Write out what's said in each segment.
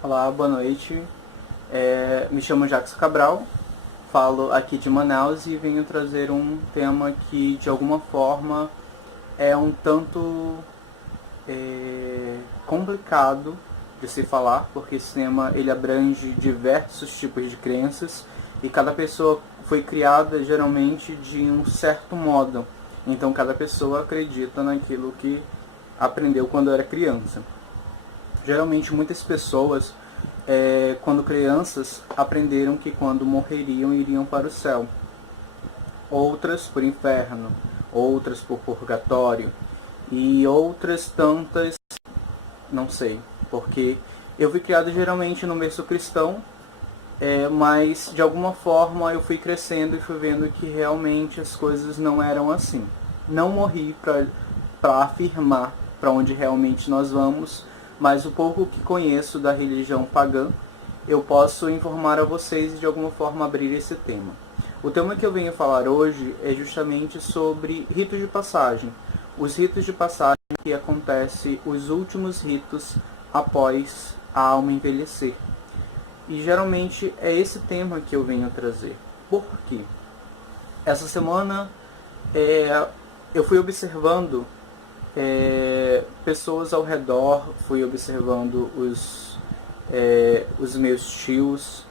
Olá, boa noite. Me chamo Jacques Cabral, falo aqui de Manaus e venho trazer um tema que, de alguma forma, é um tanto complicado de se falar, porque esse tema ele abrange diversos tipos de crenças e cada pessoa foi criada geralmente de um certo modo. Então, cada pessoa acredita naquilo que aprendeu quando era criança. Geralmente muitas pessoas, quando crianças, aprenderam que quando morreriam iriam para o céu. Outras por inferno, outras por purgatório e outras tantas, não sei, porque eu fui criado geralmente no berço cristão, mas de alguma forma eu fui crescendo e fui vendo que realmente as coisas não eram assim. Não morri para afirmar para onde realmente nós vamos, mas o pouco que conheço da religião pagã, eu posso informar a vocês e de alguma forma abrir esse tema. O tema que eu venho falar hoje é justamente sobre ritos de passagem. Os ritos de passagem que acontecem, os últimos ritos após a alma envelhecer. E geralmente é esse tema que eu venho trazer. Por quê? Essa semana eu fui observando pessoas ao redor, fui observando os meus tios,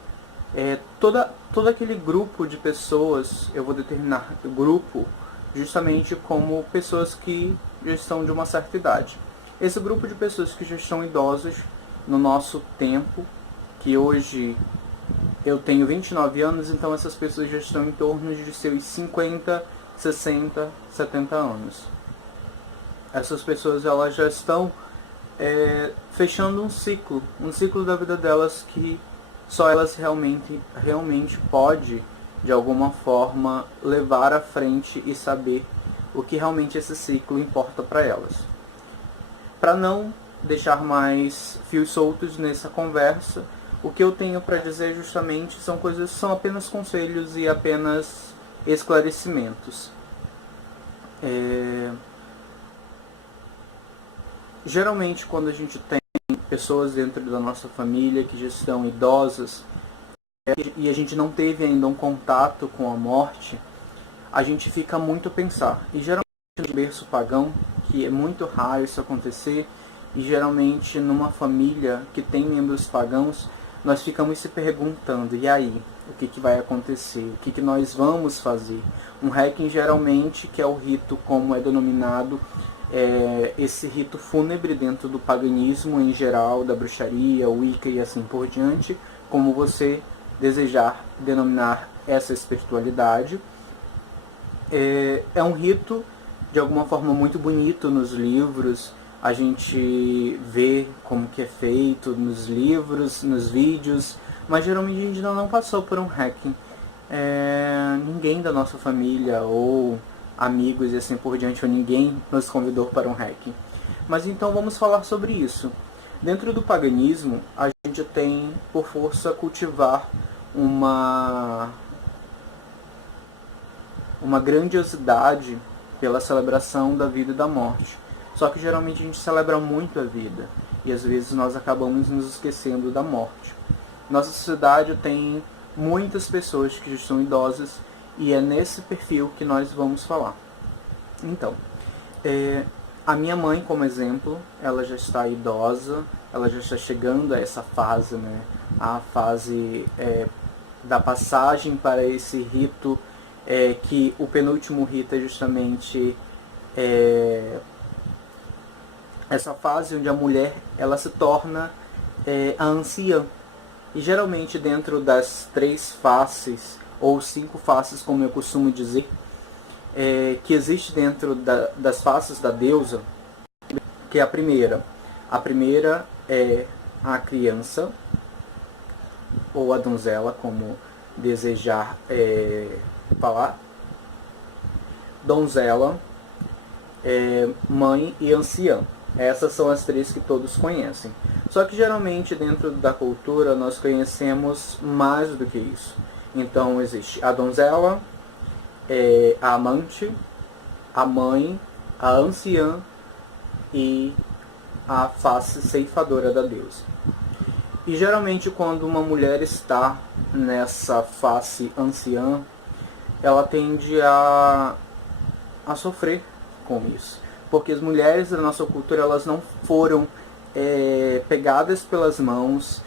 todo aquele grupo de pessoas. Eu vou determinar o grupo justamente como pessoas que já estão de uma certa idade. Esse grupo de pessoas que já estão idosos no nosso tempo, que hoje eu tenho 29 anos, então essas pessoas já estão em torno de seus 50, 60, 70 anos. Essas pessoas elas já estão fechando um ciclo da vida delas que só elas realmente pode, de alguma forma, levar à frente e saber o que realmente esse ciclo importa para elas. Para não deixar mais fios soltos nessa conversa, o que eu tenho para dizer justamente são apenas conselhos e apenas esclarecimentos. Geralmente, quando a gente tem pessoas dentro da nossa família que já estão idosas e a gente não teve ainda um contato com a morte, a gente fica muito a pensar. E geralmente no berço pagão, que é muito raro isso acontecer, e geralmente numa família que tem membros pagãos, nós ficamos se perguntando, e aí? O que vai acontecer? O que nós vamos fazer? Um Requiem geralmente, que é o rito como é denominado, esse rito fúnebre dentro do paganismo em geral, da bruxaria, Wicca e assim por diante, como você desejar denominar essa espiritualidade. É um rito de alguma forma muito bonito nos livros, a gente vê como que é feito nos livros, nos vídeos, mas geralmente a gente ainda não passou por um Requiem. Ninguém da nossa família ou amigos e assim por diante, ou ninguém nos convidou para um Requiem. Mas então vamos falar sobre isso. Dentro do paganismo, a gente tem por força cultivar uma grandiosidade pela celebração da vida e da morte. Só que geralmente a gente celebra muito a vida e às vezes nós acabamos nos esquecendo da morte. Nossa sociedade tem muitas pessoas que já estão idosas e é nesse perfil que nós vamos falar. Então, a minha mãe, como exemplo, ela já está idosa, ela já está chegando a essa fase, né? A fase da passagem para esse rito, que o penúltimo rito é justamente essa fase onde a mulher ela se torna a anciã. E geralmente dentro das 3 faces, ou 5 faces, como eu costumo dizer, que existe dentro das faces da deusa, que é a primeira. A primeira é a criança, ou a donzela, como desejar falar. Donzela, mãe e anciã. Essas são as 3 que todos conhecem. Só que geralmente dentro da cultura nós conhecemos mais do que isso. Então existe a donzela, a amante, a mãe, a anciã e a face ceifadora da deusa. E geralmente quando uma mulher está nessa face anciã, ela tende a sofrer com isso. Porque as mulheres da nossa cultura, elas não foram pegadas pelas mãos,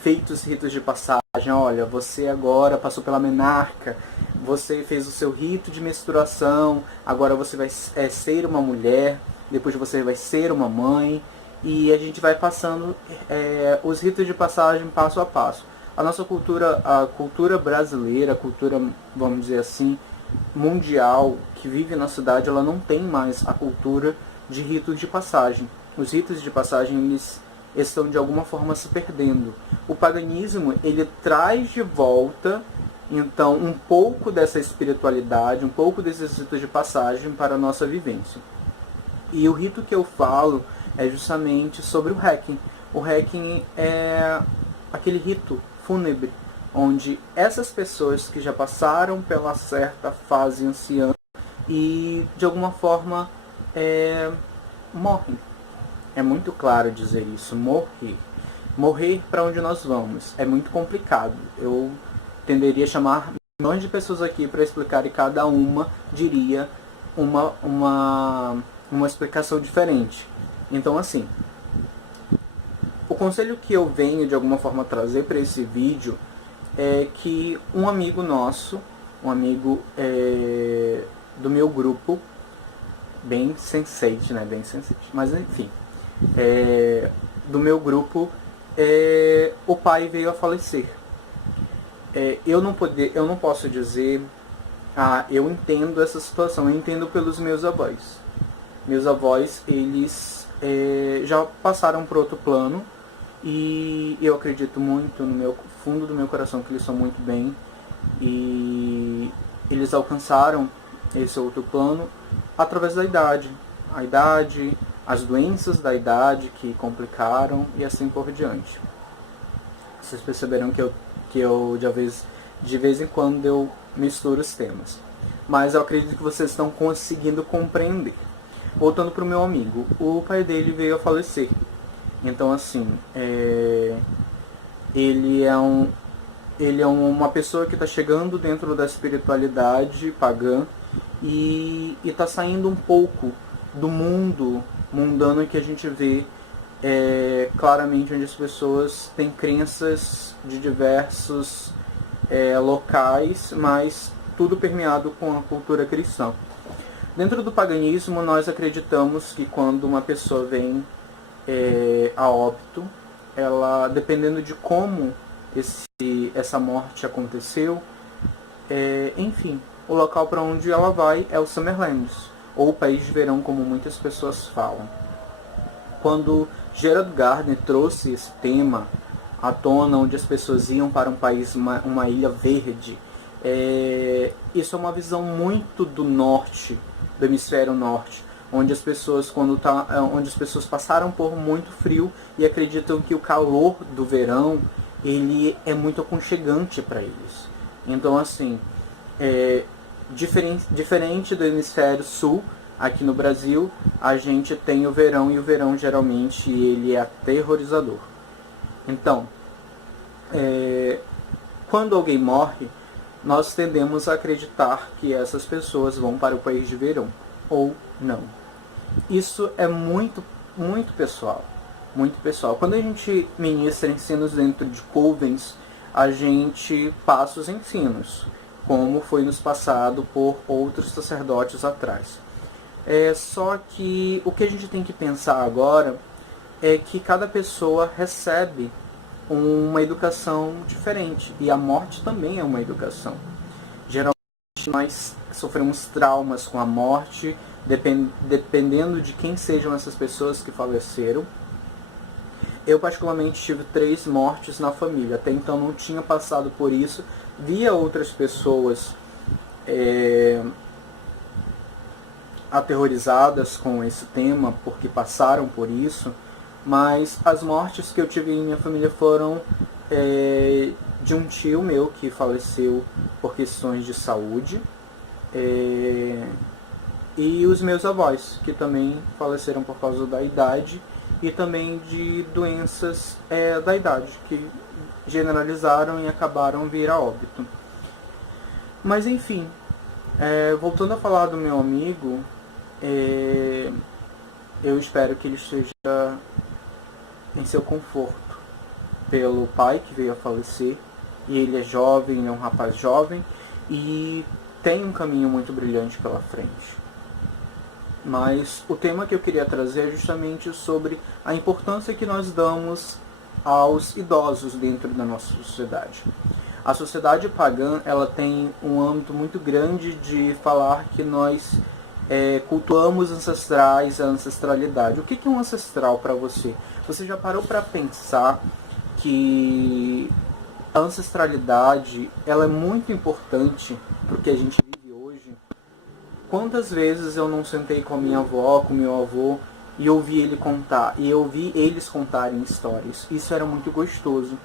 feitos ritos de passagem. Olha, você agora passou pela menarca, você fez o seu rito de menstruação, agora você vai ser uma mulher, depois você vai ser uma mãe. E a gente vai passando os ritos de passagem passo a passo. A nossa cultura, a cultura brasileira, a cultura, vamos dizer assim, mundial, que vive na cidade, ela não tem mais a cultura de ritos de passagem. Os ritos de passagem, eles estão de alguma forma se perdendo. O paganismo, ele traz de volta, então, um pouco dessa espiritualidade, um pouco desses ritos de passagem para a nossa vivência. E o rito que eu falo é justamente sobre o Requiem. O Requiem é aquele rito fúnebre, onde essas pessoas que já passaram pela certa fase anciã e de alguma forma morrem. É muito claro dizer isso, morrer. Morrer para onde nós vamos é muito complicado. Eu tenderia a chamar milhões de pessoas aqui para explicar e cada uma diria uma explicação diferente. Então, assim, o conselho que eu venho de alguma forma trazer para esse vídeo é que um amigo nosso, um amigo do meu grupo, bem sensate, né? Bem sensate, mas enfim, do meu grupo, o pai veio a falecer. Eu não posso dizer, eu entendo essa situação, eu entendo pelos meus avós. Meus avós, eles já passaram para outro plano e eu acredito muito no fundo do meu coração que eles são muito bem e eles alcançaram esse outro plano através da idade. A idade, as doenças da idade que complicaram e assim por diante. Vocês perceberam que eu de vez em quando eu misturo os temas. Mas eu acredito que vocês estão conseguindo compreender. Voltando para o meu amigo, o pai dele veio a falecer. Então, assim, ele é uma pessoa que está chegando dentro da espiritualidade pagã e está saindo um pouco do mundo mundano que a gente vê claramente, onde as pessoas têm crenças de diversos locais, mas tudo permeado com a cultura cristã. Dentro do paganismo, nós acreditamos que quando uma pessoa vem a óbito, ela, dependendo de como essa morte aconteceu, enfim, o local para onde ela vai é o Summerlands, ou o País de Verão, como muitas pessoas falam. Quando Gerald Gardner trouxe esse tema à tona, onde as pessoas iam para um país, uma ilha verde, isso é uma visão muito do norte, do hemisfério norte, onde as pessoas onde as pessoas passaram por muito frio e acreditam que o calor do verão ele é muito aconchegante para eles. Então, assim, diferente do hemisfério sul, aqui no Brasil a gente tem o verão e o verão geralmente ele é aterrorizador. Então, quando alguém morre, nós tendemos a acreditar que essas pessoas vão para o país de verão, ou não. Isso é muito, muito pessoal. Muito pessoal. Quando a gente ministra ensinos dentro de covens, a gente passa os ensinos, como foi nos passado por outros sacerdotes atrás. Só que o que a gente tem que pensar agora é que cada pessoa recebe uma educação diferente, e a morte também é uma educação. Geralmente nós sofremos traumas com a morte, dependendo de quem sejam essas pessoas que faleceram. Eu particularmente tive 3 mortes na família, até então não tinha passado por isso, via outras pessoas aterrorizadas com esse tema, porque passaram por isso, mas as mortes que eu tive em minha família foram de um tio meu que faleceu por questões de saúde, e os meus avós, que também faleceram por causa da idade e também de doenças da idade, que generalizaram e acabaram vir a óbito. Mas enfim, voltando a falar do meu amigo, eu espero que ele esteja em seu conforto pelo pai que veio a falecer, e ele é jovem, é um rapaz jovem, e tem um caminho muito brilhante pela frente. Mas o tema que eu queria trazer é justamente sobre a importância que nós damos aos idosos dentro da nossa sociedade. A sociedade pagã, ela tem um âmbito muito grande de falar que nós cultuamos ancestrais, a ancestralidade. O que é um ancestral para você? Você já parou para pensar que a ancestralidade, ela é muito importante para o que a gente vive hoje? Quantas vezes eu não sentei com a minha avó, com o meu avô, e ouvi ele contar, e eu vi eles contarem histórias. Isso era muito gostoso.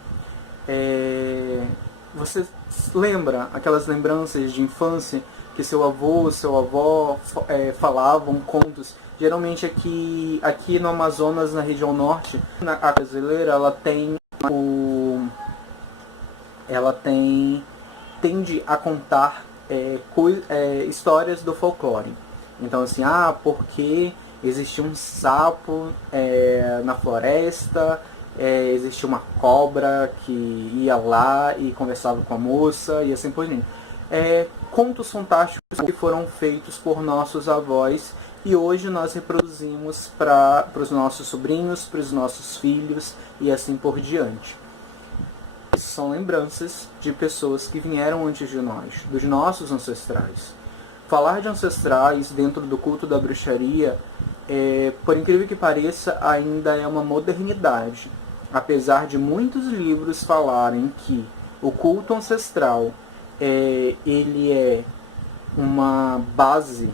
Você lembra aquelas lembranças de infância que seu avô, sua avó falavam contos? Geralmente aqui no Amazonas, na região norte, a brasileira, tende a contar histórias do folclore. Então assim, porque existia um sapo na floresta, existia uma cobra que ia lá e conversava com a moça e assim por diante. Contos fantásticos que foram feitos por nossos avós e hoje nós reproduzimos para os nossos sobrinhos, para os nossos filhos e assim por diante. São lembranças de pessoas que vieram antes de nós, dos nossos ancestrais. Falar de ancestrais dentro do culto da bruxaria, por incrível que pareça, ainda é uma modernidade. Apesar de muitos livros falarem que o culto ancestral ele é uma base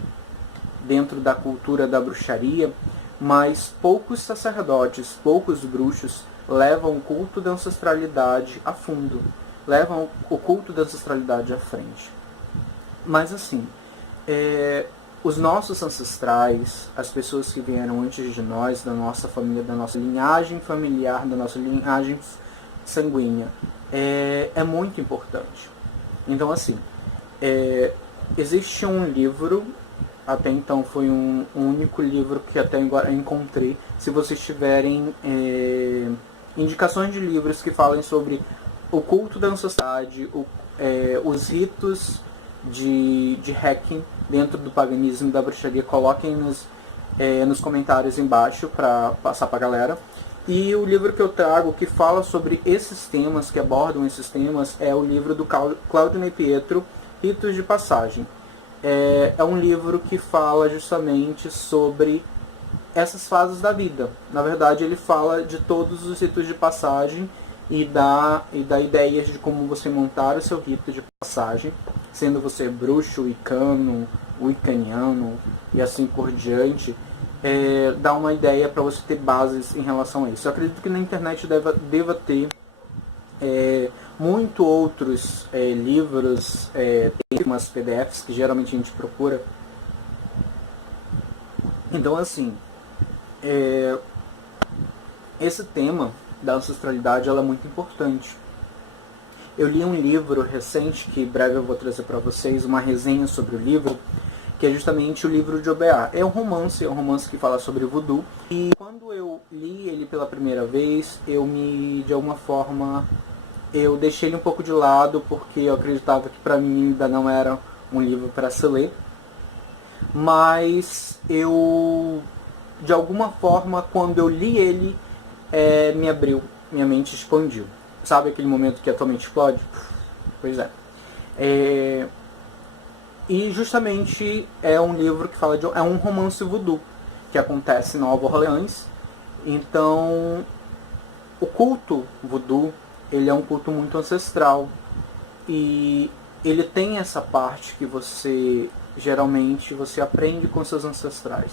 dentro da cultura da bruxaria, mas poucos sacerdotes, poucos bruxos levam o culto da ancestralidade a fundo, levam o culto da ancestralidade à frente. Mas assim, os nossos ancestrais, as pessoas que vieram antes de nós, da nossa família, da nossa linhagem familiar, da nossa linhagem sanguínea, é muito importante. Então assim, existe um livro, até então foi um único livro que até agora encontrei. Se vocês tiverem indicações de livros que falem sobre o culto da ancestralidade, os ritos de Heckin dentro do paganismo da bruxaria, coloquem nos comentários embaixo para passar para a galera. E o livro que eu trago que fala sobre esses temas, que abordam esses temas, é o livro do Claudinei Pietro, Ritos de Passagem. É um livro que fala justamente sobre essas fases da vida. Na verdade, ele fala de todos os ritos de passagem e dá ideias de como você montar o seu rito de passagem, sendo você bruxo, wicano, wiccaniano e assim por diante. Dá uma ideia para você ter bases em relação a isso. Eu acredito que na internet deva ter muito outros livros, umas PDFs que geralmente a gente procura. Então assim, esse tema da ancestralidade ela é muito importante. Eu li um livro recente, que em breve eu vou trazer para vocês uma resenha sobre o livro, que é justamente o livro de Obeah. É um romance que fala sobre voodoo. E quando eu li ele pela primeira vez, de alguma forma, eu deixei ele um pouco de lado, porque eu acreditava que para mim ainda não era um livro para se ler. Mas de alguma forma, quando eu li ele, me abriu, minha mente expandiu. Sabe aquele momento que a tua mente explode? Pois é. E justamente é um livro que fala é um romance voodoo que acontece em Nova Orleans. Então, o culto voodoo, ele é um culto muito ancestral e ele tem essa parte que geralmente você aprende com seus ancestrais,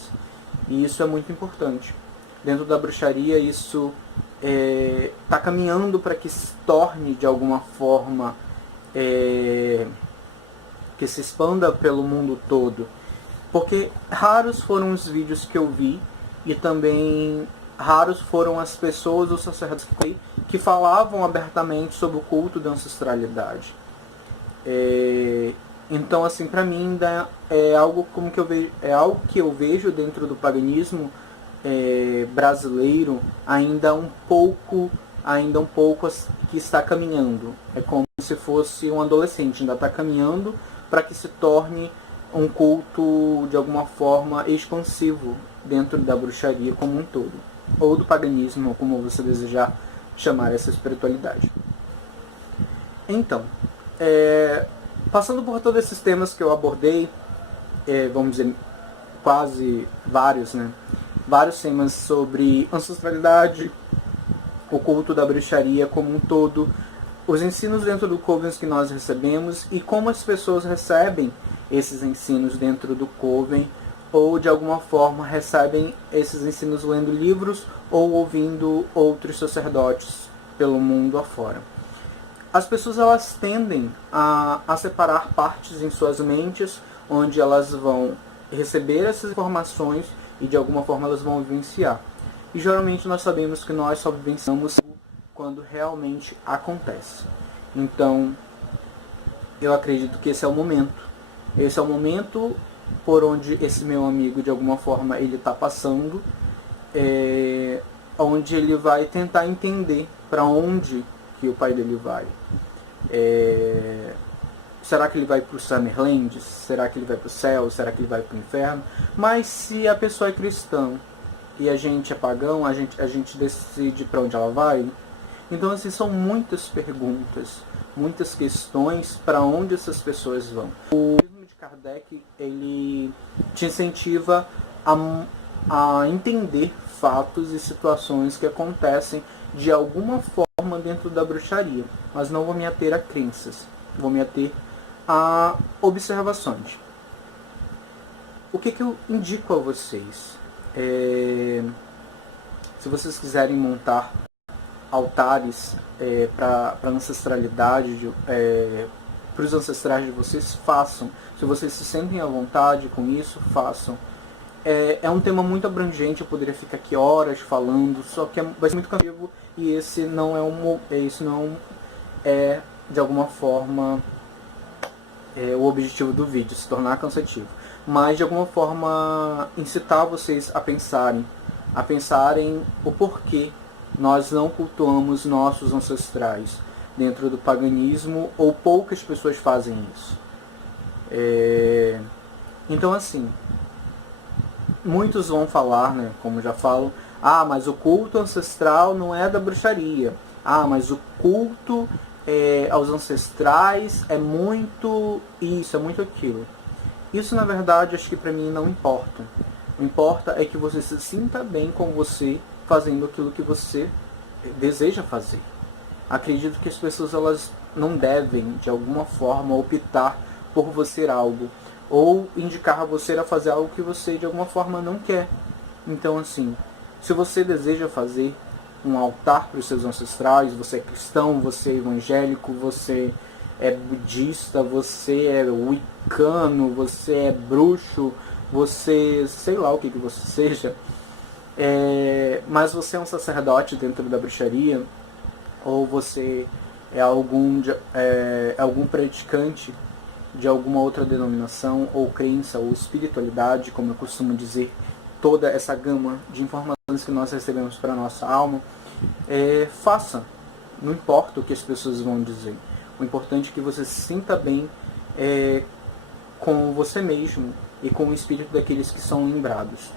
e isso é muito importante. Dentro da bruxaria isso está caminhando para que se torne de alguma forma, que se expanda pelo mundo todo, porque raros foram os vídeos que eu vi e também raros foram as pessoas, os sacerdotes que falavam abertamente sobre o culto da ancestralidade. Então, assim, para mim ainda é algo como que eu vejo, é algo que eu vejo dentro do paganismo brasileiro ainda um pouco que está caminhando. É como se fosse um adolescente, ainda está caminhando para que se torne um culto de alguma forma expansivo dentro da bruxaria como um todo, ou do paganismo, como você desejar chamar essa espiritualidade. Então, passando por todos esses temas que eu abordei, vamos dizer, quase vários, né? Vários temas sobre ancestralidade, o culto da bruxaria como um todo, os ensinos dentro do Coven que nós recebemos e como as pessoas recebem esses ensinos dentro do Coven, ou de alguma forma recebem esses ensinos lendo livros ou ouvindo outros sacerdotes pelo mundo afora. As pessoas elas tendem a separar partes em suas mentes, onde elas vão receber essas informações e de alguma forma elas vão vivenciar. E geralmente nós sabemos que nós só vivenciamos quando realmente acontece. Então, eu acredito que esse é o momento. Esse é o momento por onde esse meu amigo, de alguma forma, ele está passando, onde ele vai tentar entender para onde que o pai dele vai. Será que ele vai para o Summerland? Será que ele vai para o céu? Será que ele vai para o inferno? Mas se a pessoa é cristã e a gente é pagão, a gente decide para onde ela vai. Então, assim, são muitas perguntas, muitas questões para onde essas pessoas vão. O livro de Kardec, ele te incentiva a entender fatos e situações que acontecem de alguma forma dentro da bruxaria, mas não vou me ater a crenças, vou me ater a observações. O que eu indico a vocês? Se vocês quiserem montar altares para a ancestralidade, para os ancestrais de vocês, façam. Se vocês se sentem à vontade com isso, façam. É um tema muito abrangente, eu poderia ficar aqui horas falando, só que vai ser muito cansativo e esse não é de alguma forma o objetivo do vídeo, se tornar cansativo. Mas de alguma forma incitar vocês a pensarem o porquê nós não cultuamos nossos ancestrais dentro do paganismo, ou poucas pessoas fazem isso. Então, assim, muitos vão falar, né, como já falo, mas o culto ancestral não é da bruxaria. Mas o culto aos ancestrais é muito isso, é muito aquilo. Isso, na verdade, acho que pra mim não importa. O que importa é que você se sinta bem com você fazendo aquilo que você deseja fazer. Acredito que as pessoas elas não devem, de alguma forma, optar por você algo, ou indicar a você a fazer algo que você, de alguma forma, não quer. Então, assim, se você deseja fazer um altar para os seus ancestrais, você é cristão, você é evangélico, você é budista, você é wicano, você é bruxo, você, sei lá o que você seja, mas você é um sacerdote dentro da bruxaria, ou você é algum praticante de alguma outra denominação, ou crença, ou espiritualidade, como eu costumo dizer, toda essa gama de informações que nós recebemos para a nossa alma, faça. Não importa o que as pessoas vão dizer. O importante é que você se sinta bem com você mesmo e com o espírito daqueles que são lembrados.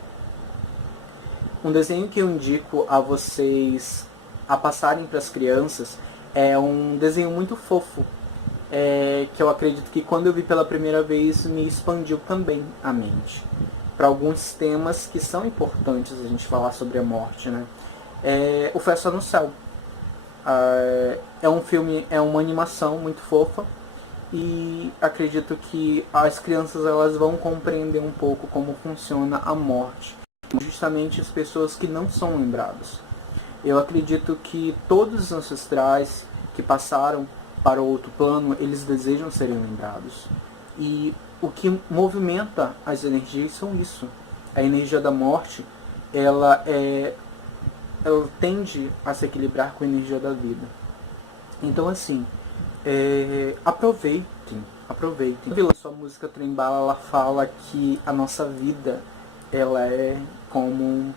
Um desenho que eu indico a vocês a passarem para as crianças é um desenho muito fofo, que eu acredito que quando eu vi pela primeira vez me expandiu também a mente para alguns temas que são importantes a gente falar sobre a morte, né? O Festa no Céu. É um filme, é uma animação muito fofa, e acredito que as crianças elas vão compreender um pouco como funciona a morte, justamente as pessoas que não são lembradas. Eu acredito que todos os ancestrais que passaram para o outro plano, eles desejam serem lembrados. E o que movimenta as energias são isso. A energia da morte, ela é ela tende a se equilibrar com a energia da vida. Então, assim, aproveitem. A sua música Trembala, ela fala que a nossa vida, ela é como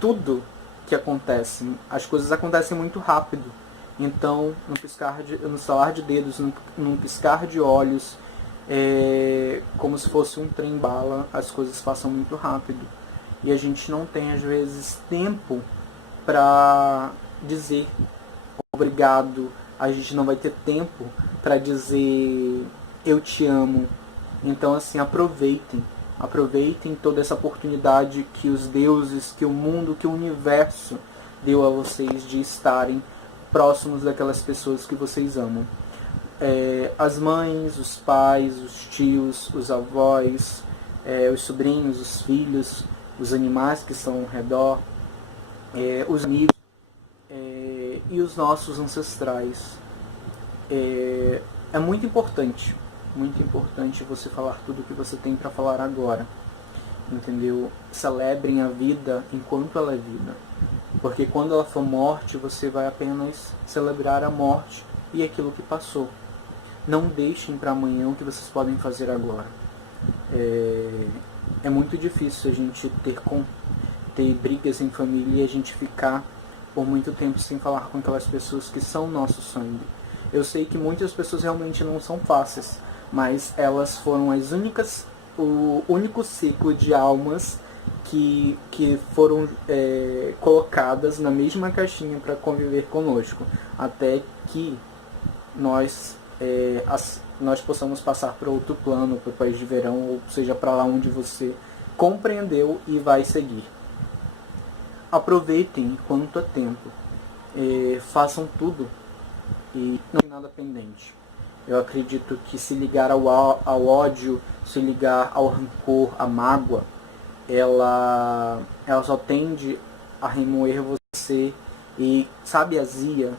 tudo que acontece. As coisas acontecem muito rápido. Então, no estalar de dedos, num piscar de olhos, como se fosse um trem-bala, as coisas passam muito rápido. E a gente não tem, às vezes, tempo para dizer obrigado. A gente não vai ter tempo para dizer eu te amo. Então, assim, aproveitem toda essa oportunidade que os deuses, que o mundo, que o universo deu a vocês de estarem próximos daquelas pessoas que vocês amam. As mães, os pais, os tios, os avós, os sobrinhos, os filhos, os animais que estão ao redor, os amigos e os nossos ancestrais. É muito importante você falar tudo o que você tem para falar agora, entendeu? Celebrem a vida enquanto ela é vida, porque quando ela for morte, você vai apenas celebrar a morte e aquilo que passou. Não deixem para amanhã o que vocês podem fazer agora. É muito difícil a gente ter brigas em família e a gente ficar por muito tempo sem falar com aquelas pessoas que são nosso sangue. Eu sei que muitas pessoas realmente não são fáceis, mas elas foram o único ciclo de almas que foram colocadas na mesma caixinha para conviver conosco, até que nós possamos passar para outro plano, para o país de verão, ou seja, para lá onde você compreendeu e vai seguir. Aproveitem enquanto é tempo, façam tudo e não tem nada pendente. Eu acredito que se ligar ao ódio, se ligar ao rancor, à mágoa, ela só tende a remoer você. E sabe a azia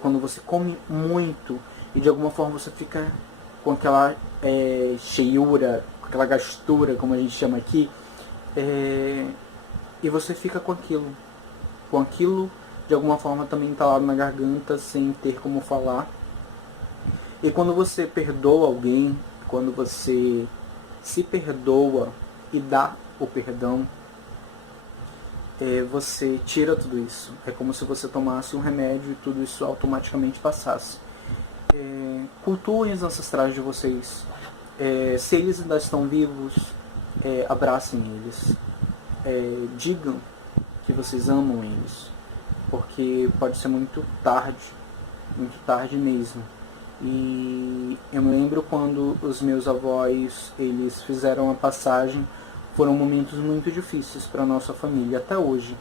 quando você come muito e de alguma forma você fica com aquela cheiura, com aquela gastura, como a gente chama aqui, e você fica com aquilo de alguma forma também entalado na garganta, sem ter como falar. E quando você perdoa alguém, quando você se perdoa e dá o perdão, você tira tudo isso. É como se você tomasse um remédio e tudo isso automaticamente passasse. Cultuem os ancestrais de vocês. Se eles ainda estão vivos, abracem eles. Digam que vocês amam eles, porque pode ser muito tarde mesmo. E eu me lembro quando os meus avós, eles fizeram a passagem, foram momentos muito difíceis para a nossa família, até hoje.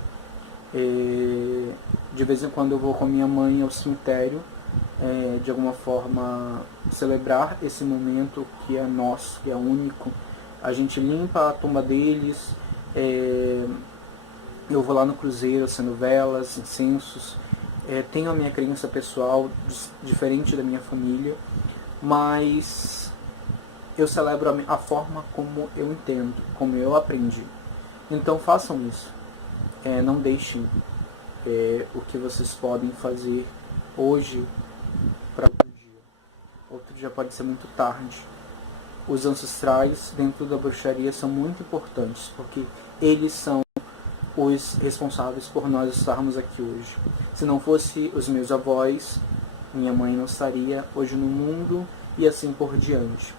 De vez em quando eu vou com a minha mãe ao cemitério, de alguma forma celebrar esse momento que é nosso, que é único. A gente limpa a tumba deles, eu vou lá no cruzeiro acendo velas, incensos, tenho a minha crença pessoal diferente da minha família, mas eu celebro a forma como eu entendo, como eu aprendi. Então façam isso. Não deixem o que vocês podem fazer hoje para outro dia. Outro dia pode ser muito tarde. Os ancestrais dentro da bruxaria são muito importantes, porque eles são os responsáveis por nós estarmos aqui hoje. Se não fosse os meus avós, minha mãe não estaria hoje no mundo e assim por diante.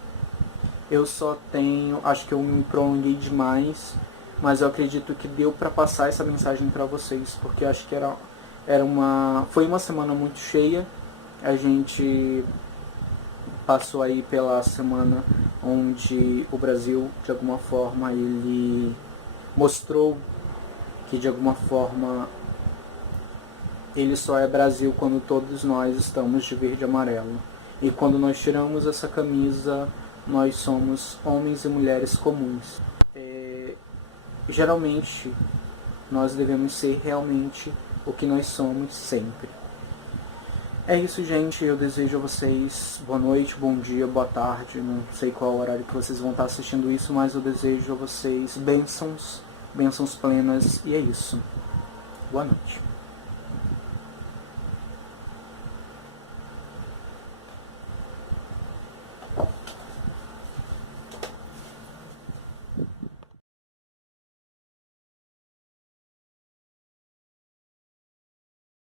Eu só tenho, acho que eu me prolonguei demais, mas eu acredito que deu para passar essa mensagem para vocês, porque acho que foi uma semana muito cheia. A gente passou aí pela semana onde o Brasil, de alguma forma, ele mostrou que de alguma forma ele só é Brasil quando todos nós estamos de verde e amarelo. E quando nós tiramos essa camisa, nós somos homens e mulheres comuns. Geralmente, nós devemos ser realmente o que nós somos sempre. É isso, gente. Eu desejo a vocês boa noite, bom dia, boa tarde. Não sei qual horário que vocês vão estar assistindo isso, mas eu desejo a vocês bênçãos plenas. E é isso. Boa noite.